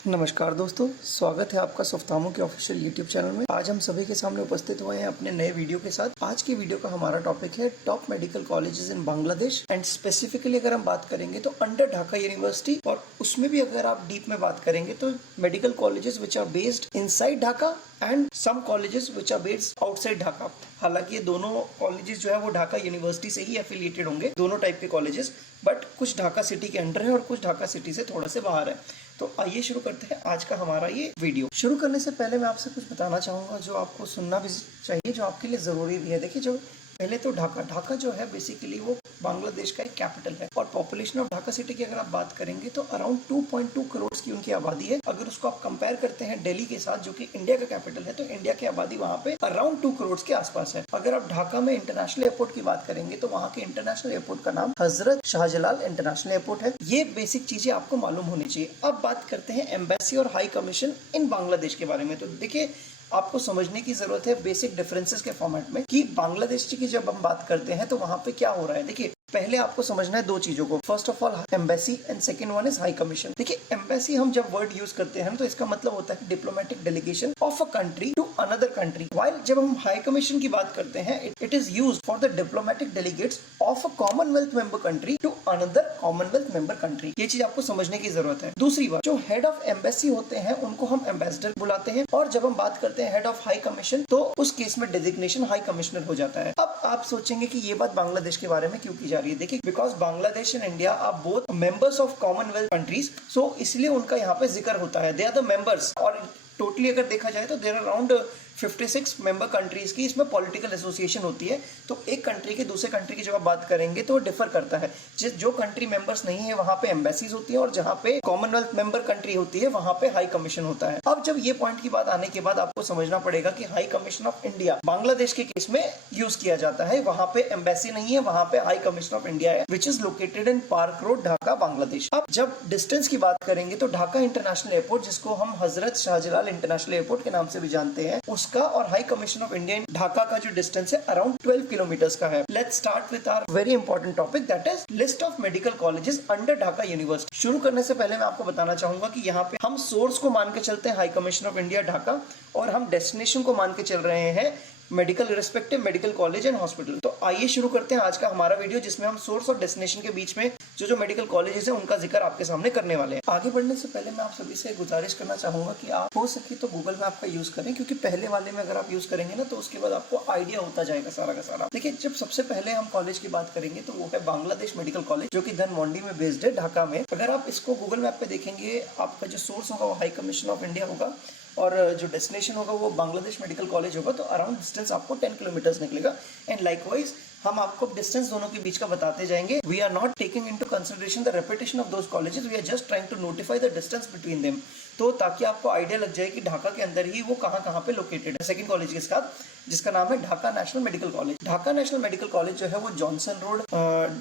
नमस्कार दोस्तों, स्वागत है आपका सोफ्तामो के ऑफिशियल यूट्यूब चैनल में। आज हम सभी के सामने उपस्थित हुए हैं अपने नए वीडियो के साथ। आज की वीडियो का हमारा टॉपिक है top medical colleges in Bangladesh and specifically अगर हम बात करेंगे तो अंडर ढाका यूनिवर्सिटी, और उसमें भी अगर आप डीप में बात करेंगे तो medical colleges which are based inside Dhaka and some colleges which are based outside Dhaka. हालांकि ये दोनों कॉलेजेस जो है वो ढाका यूनिवर्सिटी से ही एफिलिएटेड होंगे, दोनों टाइप के कॉलेजेस, बट कुछ ढाका सिटी के अंडर है और कुछ ढाका सिटी से थोड़ा से बाहर है। तो आइए शुरू करते हैं आज का हमारा ये वीडियो। शुरू करने से पहले मैं आपसे कुछ बताना चाहूंगा जो आपको सुनना भी चाहिए, जो आपके लिए जरूरी भी है। देखिए, जो पहले तो ढाका जो है बेसिकली वो बांग्लादेश का एक कैपिटल है, और पॉपुलेशन ऑफ ढाका सिटी की अगर आप बात करेंगे तो अराउंड 2.2 करोड़ की उनकी आबादी है। अगर उसको आप कंपेयर करते हैं दिल्ली के साथ, जो कि इंडिया का कैपिटल है, तो इंडिया की आबादी वहां पे अराउंड 2 करोड़ के आसपास है। अगर आप ढाका में इंटरनेशनल एयरपोर्ट की बात करेंगे तो वहाँ के इंटरनेशनल एयरपोर्ट का नाम हजरत शाहजलाल इंटरनेशनल एयरपोर्ट है। ये बेसिक चीजें आपको मालूम होनी चाहिए। अब बात करते हैं एम्बेसी और हाई कमीशन इन बांग्लादेश के बारे में। तो देखिए, आपको समझने की जरूरत है बेसिक डिफरेंसेस के फॉर्मेट में कि बांग्लादेश की जब हम बात करते हैं तो वहां पे क्या हो रहा है। देखिए, पहले आपको समझना है दो चीजों को। First of all embassy and second one is high commission. देखिए, एम्बेसी हम जब वर्ड यूज करते हैं तो इसका मतलब होता है diplomatic delegation of a country to another country, while जब हम हाई कमीशन की बात करते हैं it is used for the diplomatic delegates of a commonwealth member country to another commonwealth member country. ये चीज आपको समझने की जरूरत है। दूसरी बात, जो हेड ऑफ एम्बेसी होते हैं उनको हम एम्बेसडर बुलाते हैं, और जब हम बात करते हैं हेड ऑफ हाई कमीशन तो उस केस में डेजिग्नेशन हाई कमिश्नर हो जाता है। अब आप सोचेंगे कि ये बात बांग्लादेश के बारे में क्यों की जा रही है। देखिए, because Bangladesh and India are both members of commonwealth countries, so इसलिए उनका यहाँ पे जिक्र होता है। दे आर द मेंबर्स, और टोटली अगर देखा जाए तो there are around 56 member countries की इसमें पॉलिटिकल एसोसिएशन होती है। तो एक कंट्री के दूसरे कंट्री की जब आप बात करेंगे तो वो डिफर करता है। जो कंट्री मेंबर्स नहीं है वहां पे एम्बेसीज होती है, और जहां पे कॉमनवेल्थ मेंबर कंट्री होती है वहां पे हाई कमीशन होता है। अब जब ये पॉइंट की बात आने के बाद आपको समझना पड़ेगा कि high commission of India Bangladesh के केस में यूज किया जाता है। वहां पे एम्बेसी नहीं है, वहां पे हाई कमीशन ऑफ इंडिया है, which is located in park road, Dhaka, Bangladesh. अब जब डिस्टेंस की बात करेंगे तो ढाका इंटरनेशनल एयरपोर्ट, जिसको हम हजरत शाहजलाल इंटरनेशनल एयरपोर्ट के नाम से भी जानते हैं, उसका और high commission of India in Dhaka का जो डिस्टेंस है अराउंड 12 किलोमीटर्स का है। Let's start with our very important topic, that is list of medical colleges under Dhaka university. शुरू करने से पहले मैं आपको बताना चाहूंगा कि यहाँ पे हम सोर्स को मान के चलते हैं high commission of India Dhaka, और हम डेस्टिनेशन को मान के चल रहे हैं medical respective medical college and hospital. तो आइए शुरू करते हैं आज का हमारा वीडियो, जिसमें हम सोर्स और डेस्टिनेशन के बीच में जो मेडिकल कॉलेजेस हैं उनका जिक्र आपके सामने करने वाले हैं। आगे बढ़ने से पहले मैं आप सभी से गुजारिश करना चाहूंगा कि आप हो सके तो गूगल मैप का यूज करें, क्योंकि पहले वाले में अगर आप यूज करेंगे ना तो उसके बाद आपको आइडिया होता जाएगा सारा का सारा। देखिए, जब सबसे पहले हम कॉलेज की बात करेंगे तो वो है बांग्लादेश मेडिकल कॉलेज, जो कि धनमोंडी में बेस्ड है, ढाका में। अगर आप इसको गूगल मैप पे देखेंगे, आपका जो सोर्स होगा वो हाई कमीशन ऑफ इंडिया होगा, और जो डेस्टिनेशन होगा वो बांग्लादेश मेडिकल कॉलेज होगा। तो अराउंड डिस्टेंस आपको 10 किलोमीटर्स निकलेगा। एंड लाइकवाइज हम आपको डिस्टेंस दोनों के बीच का बताते जाएंगे। We are not taking into consideration the reputation of those colleges, we are just trying to notify the distance between them, तो ताकि आपको आइडिया लग जाए कि ढाका के अंदर ही वो कहाँ पे लोकेटेड है। सेकंड कॉलेज के साथ, जिसका नाम है Dhaka national medical college. Dhaka national medical college जो है वो जॉनसन रोड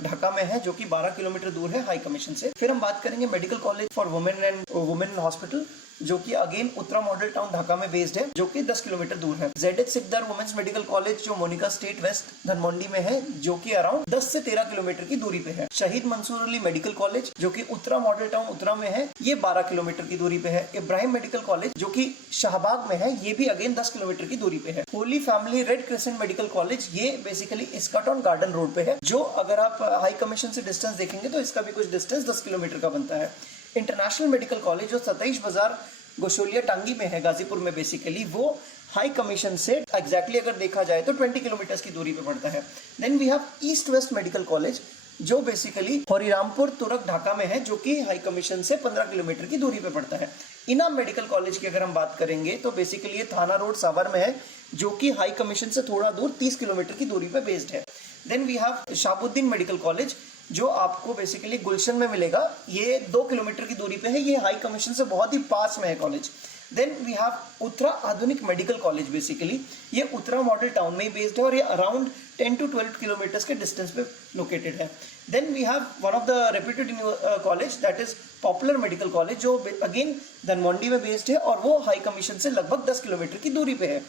ढाका में है, जो कि 12 किलोमीटर दूर है हाई कमीशन से। फिर हम बात करेंगे medical college for women and women hospital, जो कि again Uttara model town Dhaka में बेस्ड है, जो कि 10 किलोमीटर दूर है। ZH Sikdar women's medical college, जो मोनिका स्टेट वेस्ट धनमोंडी में है, जो कि अराउंड 10 से 13 किलोमीटर की दूरी पे है। शहीद मंसूर अली मेडिकल कॉलेज, जो कि उत्तरा मॉडल टाउन उत्तरा में है, ये 12 किलोमीटर की दूरी पे है। इब्राहिम मेडिकल कॉलेज, जो कि शाहबाग में है, ये भी अगेन 10 किलोमीटर की दूरी पे है। Holi family red crescent medical college, ये बेसिकली इस्काटन गार्डन रोड पे है, जो अगर आप हाई कमीशन से डिस्टेंस देखेंगे तो इसका भी कुछ डिस्टेंस 10 किलोमीटर का बनता है। इंटरनेशनल मेडिकल कॉलेज, जो 27 बाजार गोशोलिया टांगी में है, गाजीपुर में, बेसिकली वो हाई कमीशन से एग्जैक्टली अगर देखा जाए तो 20 किलोमीटर की दूरी पे पड़ता है। Then we have east west medical college, जो बेसिकली हरिरामपुर तुरक ढाका में है, जो कि हाई कमीशन से 15 किलोमीटर की दूरी पे पड़ता है। इनाम मेडिकल कॉलेज की अगर हम बात करेंगे तो बेसिकली ये थाना रोड सावर में है, जो कि हाई कमीशन से थोड़ा दूर 30 किलोमीटर की दूरी पे बेस्ड है। Then we have Shahabuddin medical college, जो आपको बेसिकली गुलशन में मिलेगा, ये 2 किलोमीटर की दूरी पे है, ये हाई कमीशन से बहुत ही पास में है college. Then we have Uttara Adhunik medical college, basically ये उत्तरा मॉडल टाउन में ही बेस्ड है, और ये अराउंड 10 to 12 किलोमीटर्स के डिस्टेंस पे लोकेटेड है। Then we have one of the reputed college, that is popular medical college, जो अगेन धनमोंडी में बेस्ड है, और वो हाई कमीशन से लगभग 10 किलोमीटर की दूरी पे है।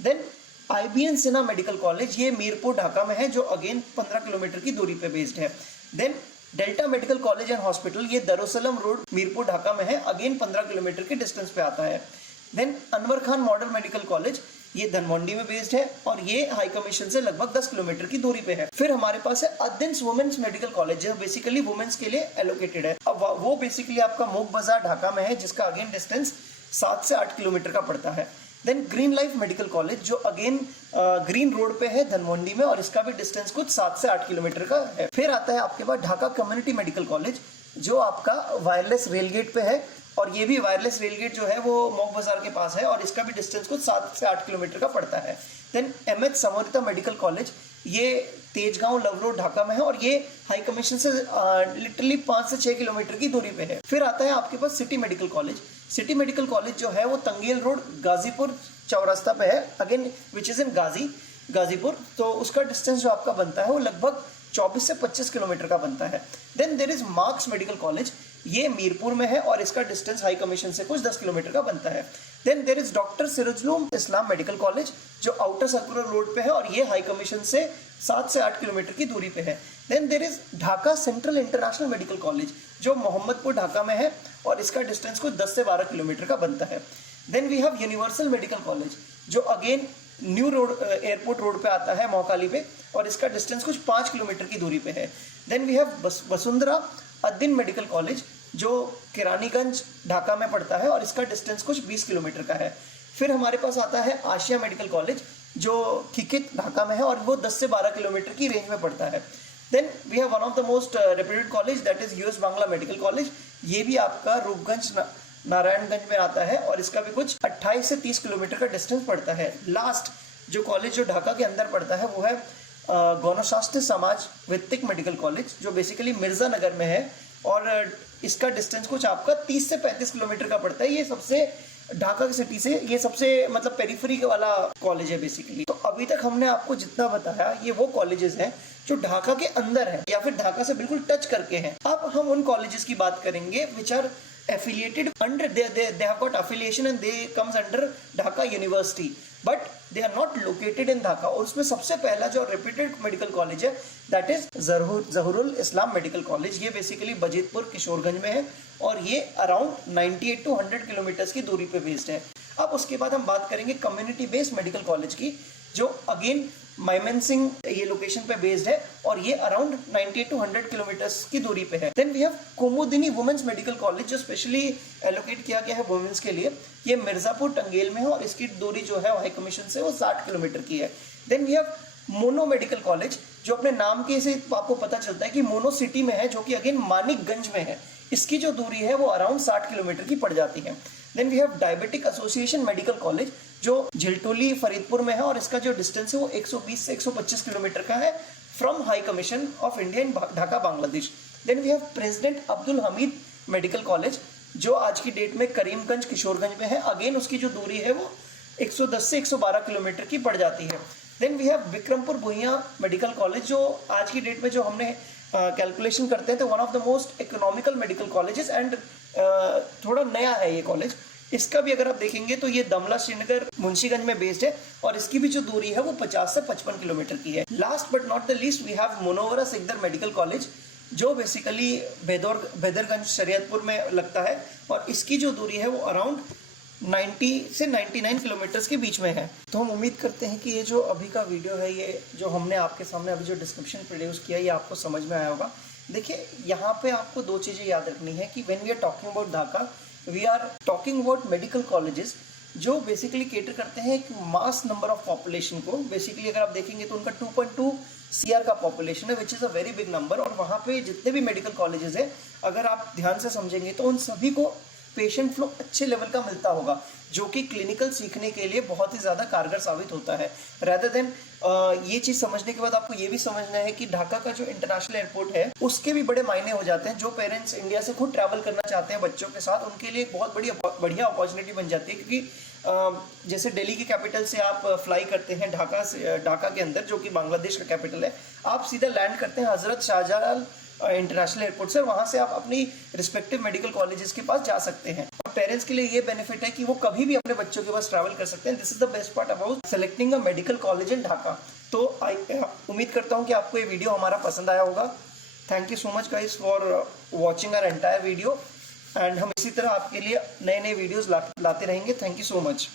Then IBN Sina medical college, ये मीरपुर ढाका में है, जो अगेन 15 किलोमीटर की दूरी पे बेस्ड है। Then delta medical college and hospital, ये दरुसलम रोड मीरपुर ढाका में है, अगेन 15 किलोमीटर के डिस्टेंस पे आता है। Then Anwar Khan model medical college, ये धनमंडी में बेस्ड है और ये हाई कमीशन से लगभग 10 किलोमीटर की दूरी पे है। फिर हमारे पास है अदिन्स वुमेन्स मेडिकल कॉलेज, जो बेसिकली वुमेन्स के लिए एलोकेटेड है। अब वो बेसिकली आपका मोक बाजार ढाका में है, जिसका अगेन डिस्टेंस 7 से 8 किलोमीटर का पड़ता है। Then green life medical college, जो अगेन ग्रीन रोड पे है धनमंडी में, और इसका भी डिस्टेंस कुछ 7 से 8 किलोमीटर का है। फिर आता है आपके पास ढाका कम्युनिटी मेडिकल कॉलेज, जो आपका वायरलेस रेलगेट पे है, और ये भी वायरलेस रेलगेट जो है वो मोक बाजार के पास है, और इसका भी डिस्टेंस कुछ 7 से 8 किलोमीटर का पड़ता है। देन एमएच समोरिता मेडिकल कॉलेज, ये तेजगांव लव रोड ढाका में है, और ये हाई कमीशन से लिटरली 5 से 6 किलोमीटर की दूरी पे है। फिर आता है आपके पास city medical college. City medical college जो है वो तंगेल रोड गाजीपुर चौरास्ता पे है, again which is in Gazipur. तो उसका डिस्टेंस जो आपका बनता है वो लगभग 24 से 25 किलोमीटर का बनता है। Then there is Marks medical college, ये मीरपुर में है और इसका डिस्टेंस हाई कमीशन से कुछ 10 किलोमीटर का बनता है। Then there is doctor Sirajul Islam medical college, जो आउटर सर्कुलर रोड पे है, और ये हाई कमीशन से 7 से 8 किलोमीटर की दूरी पे है। Then there is Dhaka central international medical college, जो मोहम्मदपुर ढाका में है, और इसका डिस्टेंस कुछ 10 से 12 किलोमीटर का बनता है। Then we have universal medical college, जो again new road airport road पे आता है मोहाली पे, और इसका डिस्टेंस कुछ 5 किलोमीटर की दूरी पे है। Then we have Basundhara Addin medical college, जो किरानीगंज ढाका में पड़ता है, और इसका डिस्टेंस कुछ 20 किलोमीटर का है। फिर हमारे पास आता है आशिया मेडिकल कॉलेज, जो खिकित ढाका में है, और वो 10 से 12 किलोमीटर की रेंज में पड़ता है। Then we have one of the most reputed college, that is US Bangla medical college, ये भी आपका रूपगंज नारायणगंज में आता है, और इसका भी कुछ 28 से 30 किलोमीटर का डिस्टेंस पड़ता है। लास्ट जो कॉलेज जो ढाका के अंदर पड़ता है वो है गौणशास्त्र समाज वित्तिक मेडिकल कॉलेज, जो बेसिकली मिर्जा नगर में है, और इसका डिस्टेंस कुछ आपका 30 से 35 किलोमीटर का पड़ता है। ये सबसे ढाका की सिटी से ये सबसे मतलब पेरिफेरी वाला कॉलेज है बेसिकली। तो अभी तक हमने आपको जितना बताया ये वो कॉलेजेस हैं जो ढाका के अंदर है या फिर ढाका से बिल्कुल टच करके हैं। अब हम उन कॉलेजेस की बात करेंगे which are affiliated under they have got affiliation and they comes under Dhaka University, but they are not located in Dhaka। और उसमें सबसे पहला जो रेप्यूटेड मेडिकल कॉलेज है that is Zahurul Islam medical college. ये बेसिकली बजीतपुर किशोरगंज में है, और ये अराउंड 98 to 100 किलोमीटर्स की दूरी पे बेस्ड है। अब उसके बाद हम बात करेंगे कम्युनिटी बेस्ड मेडिकल कॉलेज की, जो अगेन मयमनसिंह ये लोकेशन पे बेस्ड है, और ये अराउंड 90 to 100 किलोमीटर्स की दूरी पे है। Then we have Kumudini women's medical college, जो स्पेशली एलोकेट किया गया है वुमेन्स के लिए। ये मिर्जापुर टंगेल में है, और इसकी दूरी जो है हाई कमीशन से वो 60 किलोमीटर की है। Then we have mono medical college, जो अपने नाम के से आपको पता चलता है कि मोनो सिटी में है, जो कि अगेन मानिकगंज में है। इसकी जो दूरी है वो अराउंड 60 किलोमीटर की पड़ जाती है। Then we have diabetic association medical college, जो झिलटोली फरीदपुर में है, और इसका जो डिस्टेंस है वो 120 से 125 किलोमीटर का है from high commission of India in Dhaka Bangladesh. Then we have president Abdul Hamid medical college, जो आज की डेट में करीमगंज किशोरगंज में है। अगेन उसकी जो दूरी है वो 110 से 112 किलोमीटर की पड़ जाती है। Then we have Bikrampur Bhuiyan medical college, जो आज की डेट में जो हमने कैलकुलेशन करते हैं तो one of the most economical medical colleges, and थोड़ा नया है ये कॉलेज। इसका भी अगर आप देखेंगे तो ये दमला श्रीनगर मुंशीगंज में बेस्ड है, और इसकी भी जो दूरी है वो 50 से 55 किलोमीटर की है। Last but not the least we have Munawara Sikdar medical college, जो बेसिकली बेदरगंज शरीयतपुर में लगता है, और इसकी जो दूरी है वो अराउंड 90 से 99 किलोमीटर्स के बीच में है। तो हम उम्मीद करते हैं कि ये जो अभी का वीडियो है, ये जो हमने आपके सामने अभी जो डिस्क्रिप्शन प्रोड्यूस किया, ये आपको समझ में आया होगा। देखिए, यहाँ पे आपको दो चीज़ें याद रखनी है कि when we are talking about Dhaka, we are talking about medical colleges जो बेसिकली केटर करते हैं एक मास नंबर ऑफ पॉपुलेशन को। बेसिकली अगर आप देखेंगे तो उनका 2.2 CR का पॉपुलेशन है, which is a very big number. और वहाँ पे जितने भी मेडिकल कॉलेजेस हैं, अगर आप ध्यान से समझेंगे तो उन सभी को पेशेंट फ्लो अच्छे लेवल का मिलता होगा, जो कि क्लिनिकल सीखने के लिए बहुत ही ज़्यादा कारगर साबित होता है। रादर देन ये चीज़ समझने के बाद आपको ये भी समझना है कि ढाका का जो इंटरनेशनल एयरपोर्ट है उसके भी बड़े मायने हो जाते हैं। जो पेरेंट्स इंडिया से खुद ट्रैवल करना चाहते हैं बच्चों के साथ, उनके लिए एक बहुत बढ़िया अपॉर्चुनिटी बन जाती है, क्योंकि जैसे दिल्ली की कैपिटल से आप फ्लाई करते हैं ढाका के अंदर, जो कि बांग्लादेश का कैपिटल है, आप सीधा लैंड करते हैं हजरत शाहजलाल इंटरनेशनल एयरपोर्ट से, वहाँ से आप अपनी रिस्पेक्टिव मेडिकल कॉलेजेस के पास जा सकते हैं। और पेरेंट्स के लिए ये बेनिफिट है कि वो कभी भी अपने बच्चों के पास ट्रैवल कर सकते हैं। This is the best part about selecting a medical college in Dhaka. तो उम्मीद करता हूँ कि आपको ये वीडियो हमारा पसंद आया होगा। Thank you so much guys for watching our entire video, and हम इसी तरह आपके लिए नए नए वीडियोस लाते रहेंगे। Thank you so much.